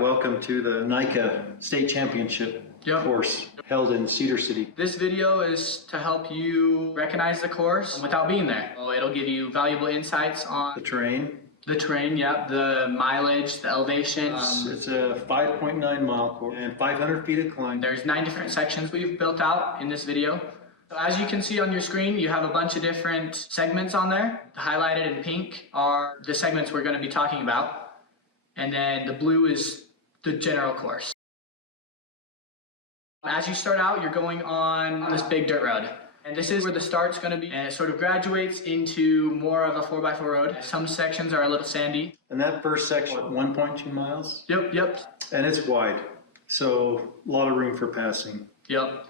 Welcome to the NICA State Championship course held in Cedar City. This video is to help you recognize the course without being there. So it'll give you valuable insights on The terrain. The mileage, the elevation. It's a 5.9 mile course and 500 feet of climb. There's 9 different sections we've built out in this video. So as you can see on your screen, you have a bunch of different segments on there. Highlighted in pink are the segments we're going to be talking about. And then the blue is the general course. As you start out, you're going on this big dirt road. And this is where the start's going to be. And it sort of graduates into more of a 4x4 road. Some sections are a little sandy. And that first section, 1.2 miles? Yep. And it's wide, so a lot of room for passing. Yep.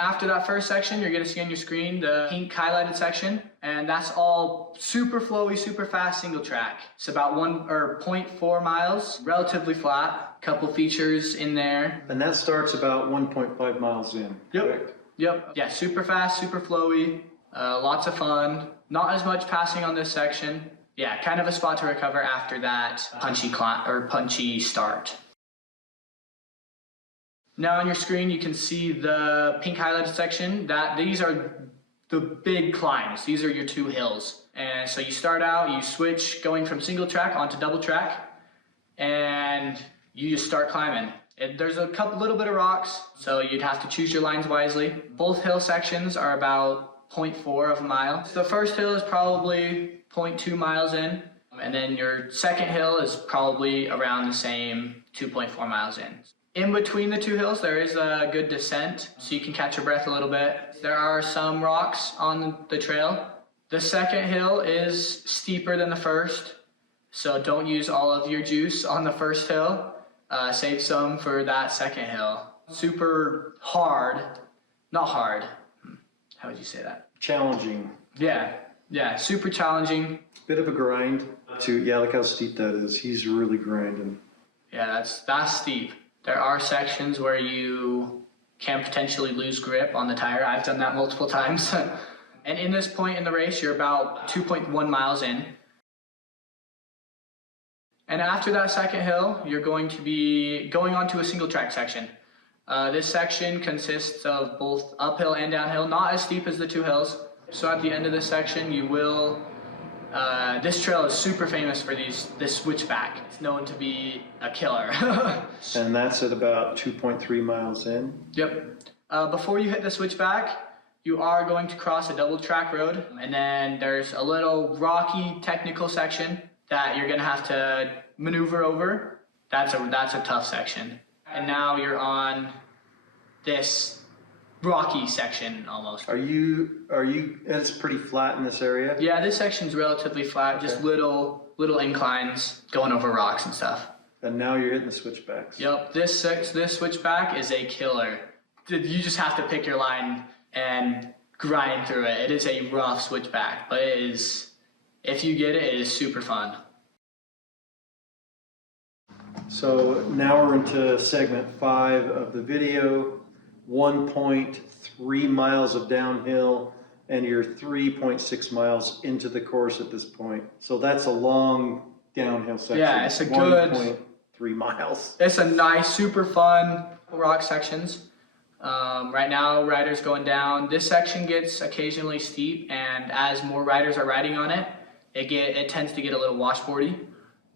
After that first section, you're going to see on your screen the pink highlighted section, and that's all super flowy, super fast single track. It's about 0.4 miles, relatively flat, couple features in there. And that starts about 1.5 miles in, correct? Yep. Yeah, super fast, super flowy, lots of fun. Not as much passing on this section. Yeah, kind of a spot to recover after that punchy start. Now on your screen, you can see the pink highlighted section. These are the big climbs. These are your 2 hills. And so you start out, you switch going from single track onto double track, and you just start climbing. There's a little bit of rocks, so you'd have to choose your lines wisely. Both hill sections are about 0.4 of a mile. The first hill is probably 0.2 miles in, and then your second hill is probably around the same 2.4 miles in. In between the 2 hills, there is a good descent, so you can catch your breath a little bit. There are some rocks on the trail. The second hill is steeper than the first, so don't use all of your juice on the first hill. Save some for that second hill. Super hard, not hard. How would you say that? Challenging. Yeah, super challenging. Bit of a grind look how steep that is. He's really grinding. Yeah, that's steep. There are sections where you can potentially lose grip on the tire. I've done that multiple times. And in this point in the race, you're about 2.1 miles in. And after that second hill, you're going to be going on to a single track section. This section consists of both uphill and downhill, not as steep as the 2 hills. So at the end of this section, you will this trail is super famous for this switchback. It's known to be a killer. And that's at about 2.3 miles in? Yep. Before you hit the switchback, you are going to cross a double track road, and then there's a little rocky technical section that you're going to have to maneuver over. That's a tough section. And now you're on this rocky section almost. It's pretty flat in this area? Yeah, this section's relatively flat, just little inclines going over rocks and stuff. And now you're hitting the switchbacks. Yep, this switchback is a killer. You just have to pick your line and grind through it. It is a rough switchback, but if you get it, it is super fun. So now we're into segment 5 of the video. 1.3 miles of downhill, and you're 3.6 miles into the course at this point. So that's a long downhill section. Yeah, it's a good 1.3 miles. It's a nice, super fun rock sections. Right now, riders going down. This section gets occasionally steep, and as more riders are riding on it, it tends to get a little washboardy.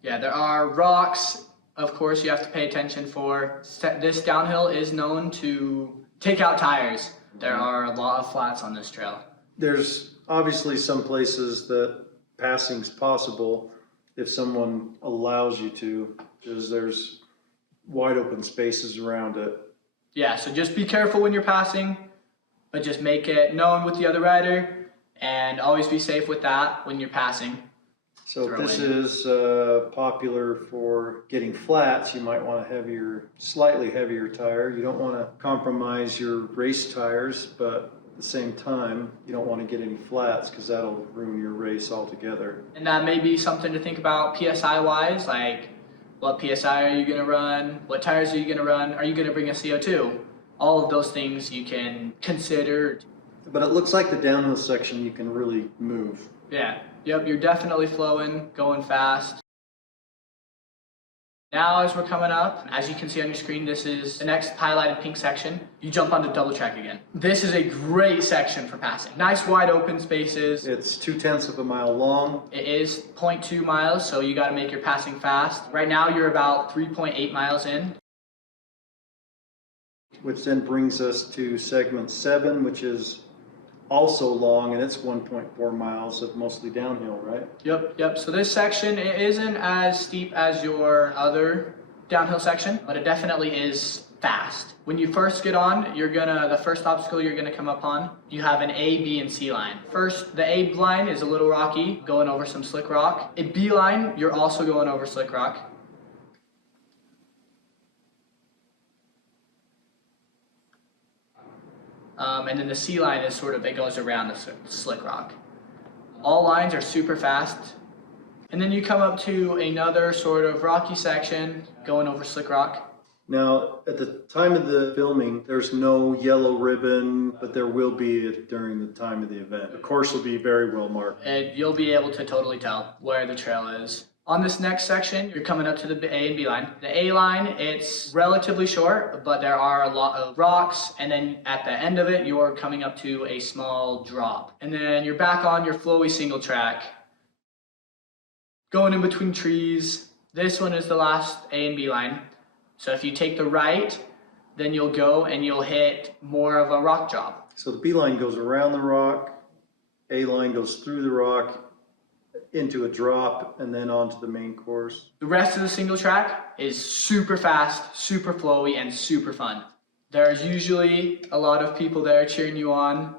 Yeah, there are rocks, of course, you have to pay attention for. This downhill is known to take out tires. There are a lot of flats on this trail. There's obviously some places that passing's possible if someone allows you to, because there's wide open spaces around it. Yeah, so just be careful when you're passing, but just make it known with the other rider, and always be safe with that when you're passing. So if this is popular for getting flats, you might want a slightly heavier tire. You don't want to compromise your race tires, but at the same time, you don't want to get any flats because that'll ruin your race altogether. And that may be something to think about PSI-wise, like what PSI are you going to run? What tires are you going to run? Are you going to bring a CO2? All of those things you can consider. But it looks like the downhill section you can really move. Yeah. Yep, you're definitely flowing, going fast. Now as we're coming up, as you can see on your screen, this is the next highlighted pink section. You jump onto double track again. This is a great section for passing. Nice wide open spaces. It's 0.2 of a mile long. It is 0.2 miles, so you gotta make your passing fast. Right now you're about 3.8 miles in. Which then brings us to segment 7, which is also long, and it's 1.4 miles of mostly downhill, right? Yep. So this section, it isn't as steep as your other downhill section, but it definitely is fast. When you first get on, the first obstacle you're gonna come up on, you have an A, B, and C line. First, the A line is a little rocky, going over some slick rock. A B line, you're also going over slick rock. And then the C line is it goes around the slick rock. All lines are super fast. And then you come up to another sort of rocky section going over slick rock. Now, at the time of the filming, there's no yellow ribbon, but there will be during the time of the event. The course will be very well marked. You'll be able to totally tell where the trail is. On this next section, you're coming up to the A and B line. The A line, it's relatively short, but there are a lot of rocks, and then at the end of it, you're coming up to a small drop. And then you're back on your flowy single track, going in between trees. This one is the last A and B line. So if you take the right, then you'll go and you'll hit more of a rock drop. So the B line goes around the rock, A line goes through the rock, into a drop, and then onto the main course. The rest of the single track is super fast, super flowy, and super fun. There's usually a lot of people there cheering you on.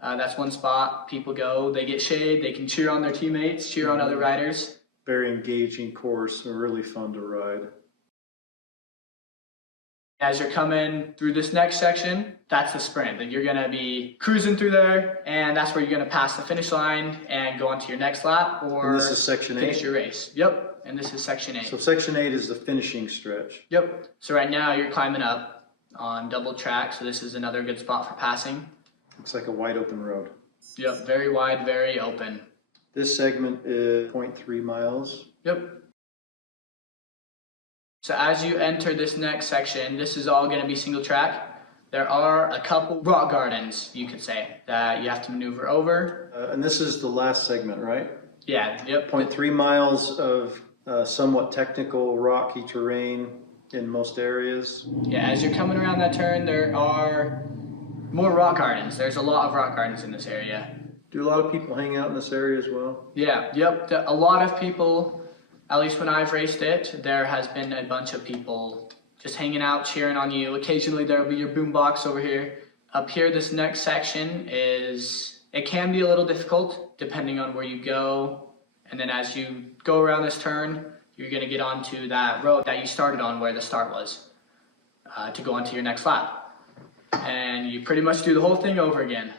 That's one spot people go, they get shade, they can cheer on their teammates, cheer on other riders. Very engaging course, and really fun to ride. As you're coming through this next section, that's the sprint. Then you're gonna be cruising through there, and that's where you're gonna pass the finish line and go on to your next lap, or And this is section 8? finish your race. Yep, and this is section 8. So section 8 is the finishing stretch. Yep, so right now you're climbing up on double track, so this is another good spot for passing. Looks like a wide open road. Yep, very wide, very open. This segment is 0.3 miles. Yep. So as you enter this next section, this is all going to be single track. There are a couple rock gardens, you could say, that you have to maneuver over. And this is the last segment, right? Yeah, yep. 0.3 miles of somewhat technical rocky terrain in most areas. Yeah, as you're coming around that turn, there are more rock gardens. There's a lot of rock gardens in this area. Do a lot of people hang out in this area as well? Yeah, yep. A lot of people, at least when I've raced it, there has been a bunch of people just hanging out, cheering on you. Occasionally there'll be your boombox over here. Up here, this next section it can be a little difficult depending on where you go. And then as you go around this turn, you're gonna get onto that road that you started on where the start was to go onto your next lap. And you pretty much do the whole thing over again.